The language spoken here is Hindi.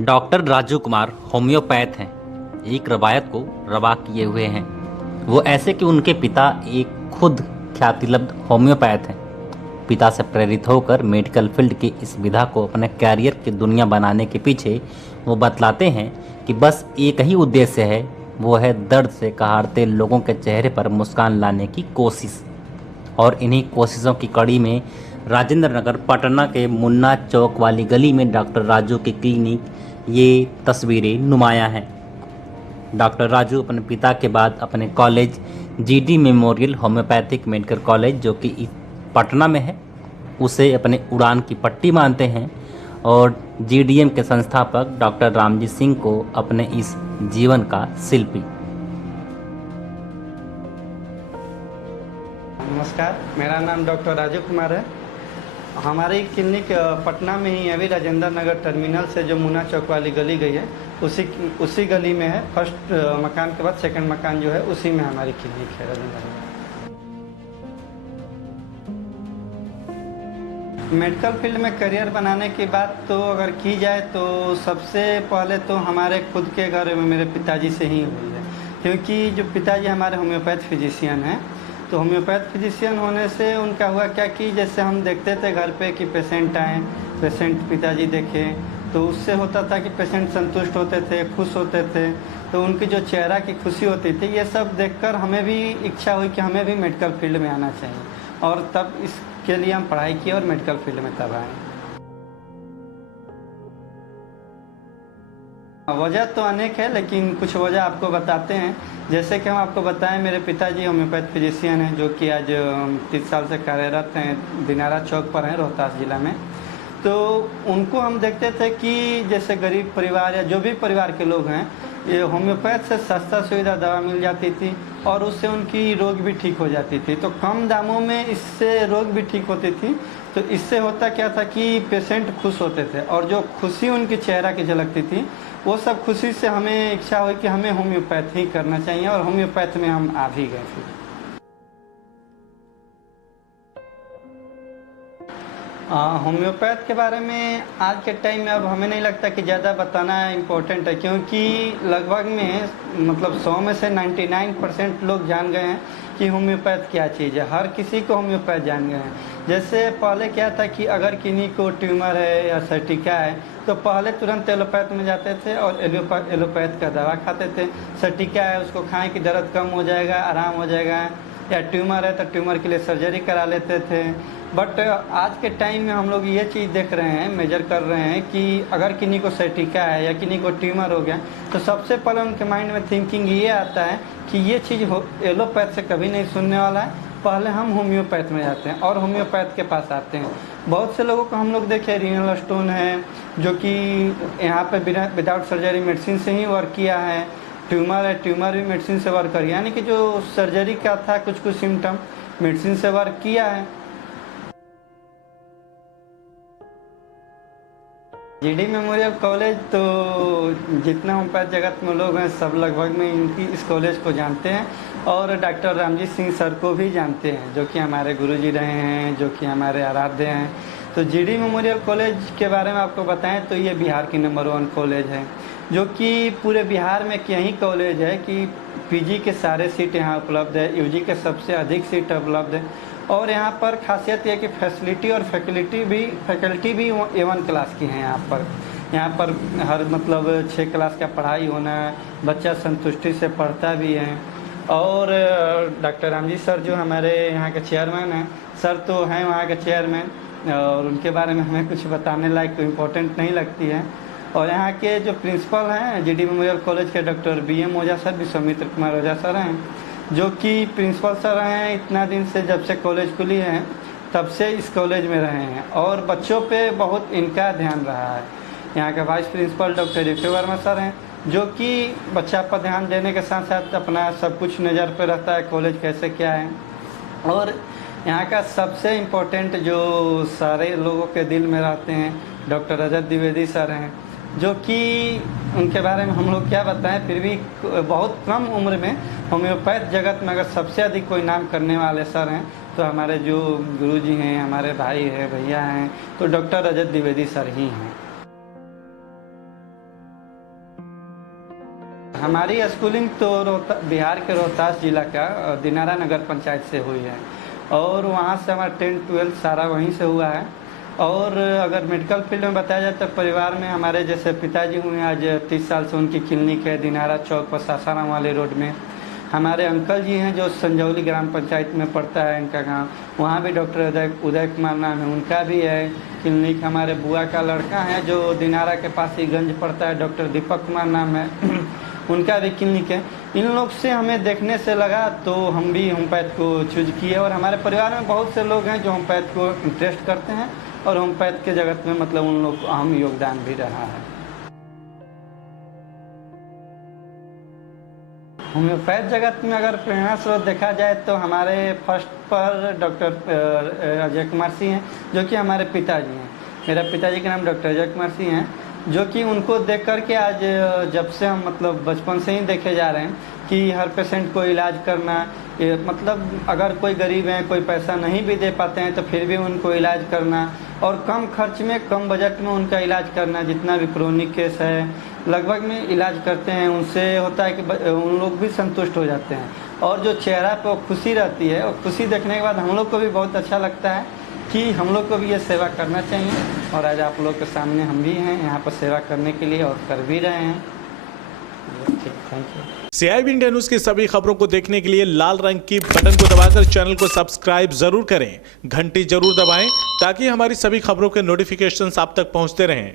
डॉक्टर राजू कुमार होम्योपैथ हैं। एक रवायत को रवा किए हुए हैं। वो ऐसे कि उनके पिता एक खुद ख्यातिलब्ध होम्योपैथ हैं। पिता से प्रेरित होकर मेडिकल फील्ड की इस विधा को अपने कैरियर की दुनिया बनाने के पीछे वो बतलाते हैं कि बस एक ही उद्देश्य है, वो है दर्द से कहारते लोगों के चेहरे पर मुस्कान लाने की कोशिश। और इन्हीं कोशिशों की कड़ी में राजेंद्र नगर पटना के मुन्ना चौक वाली गली में डॉक्टर राजू की क्लिनिक ये तस्वीरें नुमायां हैं। डॉक्टर राजू अपने पिता के बाद अपने college GD memorial homeopathic medical college जो कि पटना में है उसे अपने उड़ान की पट्टी मानते हैं और जीडीएम के संस्थापक डॉक्टर रामजी सिंह को अपने इस जीवन का शिल्पी। नमस्कार, मेरा नाम डॉक्टर राजू कुमार है। हमारी क्लिनिक पटना में ही अभी राजेंद्र नगर टर्मिनल से जो मुन्ना चौक वाली गली गई है उसी गली में है। फर्स्ट मकान के बाद सेकंड मकान जो है उसी में हमारी क्लिनिक है राजेंद्र नगर। मेडिकल फील्ड में करियर बनाने की बात तो अगर की जाए तो सबसे पहले तो हमारे खुद के घर में मेरे पिताजी से ही हुई है, क्योंकि जो पिताजी हमारे होम्योपैथ फिजिशियन हैं। तो होम्योपैथ फिजिशियन होने से उनका हुआ क्या कि जैसे हम देखते थे घर पे कि पेशेंट आए, पेशेंट पिताजी देखें तो उससे होता था कि पेशेंट संतुष्ट होते थे, खुश होते थे। तो उनकी जो चेहरा की खुशी होती थी, ये सब देखकर हमें भी इच्छा हुई कि हमें भी मेडिकल फील्ड में आना चाहिए। और तब इसके लिए हम पढ़ाई किए और मेडिकल फील्ड में तब आए। वजह तो अनेक है, लेकिन कुछ वजह आपको बताते हैं। जैसे कि हम आपको बताएं, मेरे पिताजी होम्योपैथ फिजिशियन हैं जो कि आज 30 साल से कार्यरत हैं, दिनारा चौक पर हैं, रोहतास ज़िला में। तो उनको हम देखते थे कि जैसे गरीब परिवार या जो भी परिवार के लोग हैं, ये होम्योपैथ से सस्ता सुविधा दवा मिल जाती थी और उससे उनकी रोग भी ठीक हो जाती थी। तो कम दामों में इससे रोग भी ठीक होती थी। तो इससे होता क्या था कि पेशेंट खुश होते थे और जो खुशी उनकी चेहरा की झलकती थी, वो सब खुशी से हमें इच्छा हुई कि हमें होम्योपैथ ही करना चाहिए और होम्योपैथ में हम आ भी गए थे। होम्योपैथ के बारे में आज के टाइम में अब हमें नहीं लगता कि ज़्यादा बताना इम्पोर्टेंट है, क्योंकि लगभग में मतलब 100 में से 99% लोग जान गए हैं कि होम्योपैथ क्या चीज़ है। हर किसी को होम्योपैथ जान गए हैं। जैसे पहले क्या था कि अगर किन्हीं को ट्यूमर है या सर्टिका है तो पहले तुरंत एलोपैथ में जाते थे और एलोपैथ का दवा खाते थे। सर्टिका है उसको खाएं कि दर्द कम हो जाएगा, आराम हो जाएगा, या ट्यूमर है तो ट्यूमर के लिए सर्जरी करा लेते थे। बट आज के टाइम में हम लोग ये चीज़ देख रहे हैं, मेजर कर रहे हैं कि अगर किन्हीं को सर्टिका है या किन्हीं को ट्यूमर हो गया तो सबसे पहले उनके माइंड में थिंकिंग ये आता है कि ये चीज़ एलोपैथ से कभी नहीं सुनने वाला है, पहले हम होम्योपैथ में जाते हैं और होम्योपैथ के पास आते हैं। बहुत से लोगों को हम लोग देखे, रीनल स्टोन है जो कि यहाँ पे विदाउट सर्जरी मेडिसिन से ही वर्क किया है। ट्यूमर है, ट्यूमर भी मेडिसिन से वर्क कर, यानी कि जो सर्जरी का था कुछ सिम्टम मेडिसिन से वर्क किया है। जीडी मेमोरियल कॉलेज तो जितना होम्योपैथ जगत में लोग हैं सब लगभग में इनकी इस कॉलेज को जानते हैं और डॉक्टर रामजी सिंह सर को भी जानते हैं जो कि हमारे गुरुजी रहे हैं, जो कि हमारे आराध्य हैं। तो जीडी मेमोरियल कॉलेज के बारे में आपको बताएं तो ये बिहार की नंबर 1 कॉलेज है, जो कि पूरे बिहार में यही कॉलेज है कि पीजी के सारे सीट यहाँ उपलब्ध है, यूजी के सबसे अधिक सीट उपलब्ध है। और यहाँ पर खासियत यह कि फैसिलिटी और फैकल्टी भी A1 क्लास की हैं। यहाँ पर हर मतलब 6 क्लास का पढ़ाई होना, बच्चा संतुष्टि से पढ़ता भी है। और डॉक्टर रामजी सर जो हमारे यहाँ के चेयरमैन हैं, सर तो हैं वहाँ के चेयरमैन और उनके बारे में हमें कुछ बताने लायक तो इम्पोर्टेंट नहीं लगती है। और यहाँ के जो प्रिंसिपल हैं जीडी मेमोरियल कॉलेज के डॉक्टर BM ओझा सर, विश्वामित्र कुमार ओझा सर हैं, जो कि प्रिंसिपल सर हैं इतना दिन से, जब से कॉलेज खुली है तब से इस कॉलेज में रहे हैं और बच्चों पे बहुत इनका ध्यान रहा है। यहाँ के vice principal doctor FA Verma sir हैं, जो कि बच्चा पर ध्यान देने के साथ साथ अपना सब कुछ नज़र पे रहता है कॉलेज कैसे क्या है। और यहाँ का सबसे इम्पोर्टेंट जो सारे लोगों के दिल में रहते हैं डॉक्टर रजत द्विवेदी सर हैं, जो कि उनके बारे में हम लोग क्या बताएं, फिर भी बहुत कम उम्र में होम्योपैथ जगत में अगर सबसे अधिक कोई नाम करने वाले सर हैं तो हमारे जो गुरुजी हैं, हमारे भाई हैं, भैया हैं, तो डॉक्टर रजत द्विवेदी सर ही हैं। हमारी स्कूलिंग तो बिहार के रोहतास जिला का दिनारा नगर पंचायत से हुई है और वहाँ से हमारा 10-12 सारा वहीं से हुआ है। और अगर मेडिकल फील्ड में बताया जाए तो परिवार में हमारे जैसे पिताजी हुए आज 30 साल से उनकी क्लिनिक है दिनारा चौक पर सासाराम वाले रोड में। हमारे अंकल जी हैं जो संजौली ग्राम पंचायत में पड़ता है इनका गांव, वहाँ भी डॉक्टर उदय कुमार नाम है, उनका भी है क्लिनिक। हमारे बुआ का लड़का है जो दिनारा के पास ही गंज पड़ता है, डॉक्टर दीपक कुमार नाम है, उनका भी क्लिनिक है। इन लोग से हमें देखने से लगा तो हम भी होम्योपैथ को चूज किए और हमारे परिवार में बहुत से लोग हैं जो होम्योपैथ को इंटरेस्ट करते हैं और होम्योपैथ के जगत में मतलब उन लोग को अहम योगदान भी रहा है। होम्योपैथ जगत में अगर प्रेरणा स्रोत देखा जाए तो हमारे फर्स्ट पर डॉक्टर अजय कुमार सिंह हैं जो कि हमारे पिताजी हैं। मेरा पिताजी का नाम डॉक्टर अजय कुमार सिंह हैं जो कि उनको देख कर के आज जब से हम मतलब बचपन से ही देखे जा रहे हैं कि हर पेशेंट को इलाज करना, मतलब अगर कोई गरीब है कोई पैसा नहीं भी दे पाते हैं तो फिर भी उनको इलाज करना और कम खर्च में कम बजट में उनका इलाज करना। जितना भी क्रोनिक केस है लगभग में इलाज करते हैं, उनसे होता है कि उन लोग भी संतुष्ट हो जाते हैं और जो चेहरा पे खुशी रहती है और खुशी देखने के बाद हम लोग को भी बहुत अच्छा लगता है कि हम लोग को भी ये सेवा करना चाहिए। और आज आप लोग के सामने हम भी हैं यहाँ पर सेवा करने के लिए और कर भी रहे हैं। ठीक, thank you. CIB India news की सभी खबरों को देखने के लिए लाल रंग की बटन को दबाकर चैनल को सब्सक्राइब जरूर करें, घंटी जरूर दबाएं ताकि हमारी सभी खबरों के नोटिफिकेशंस आप तक पहुंचते रहें।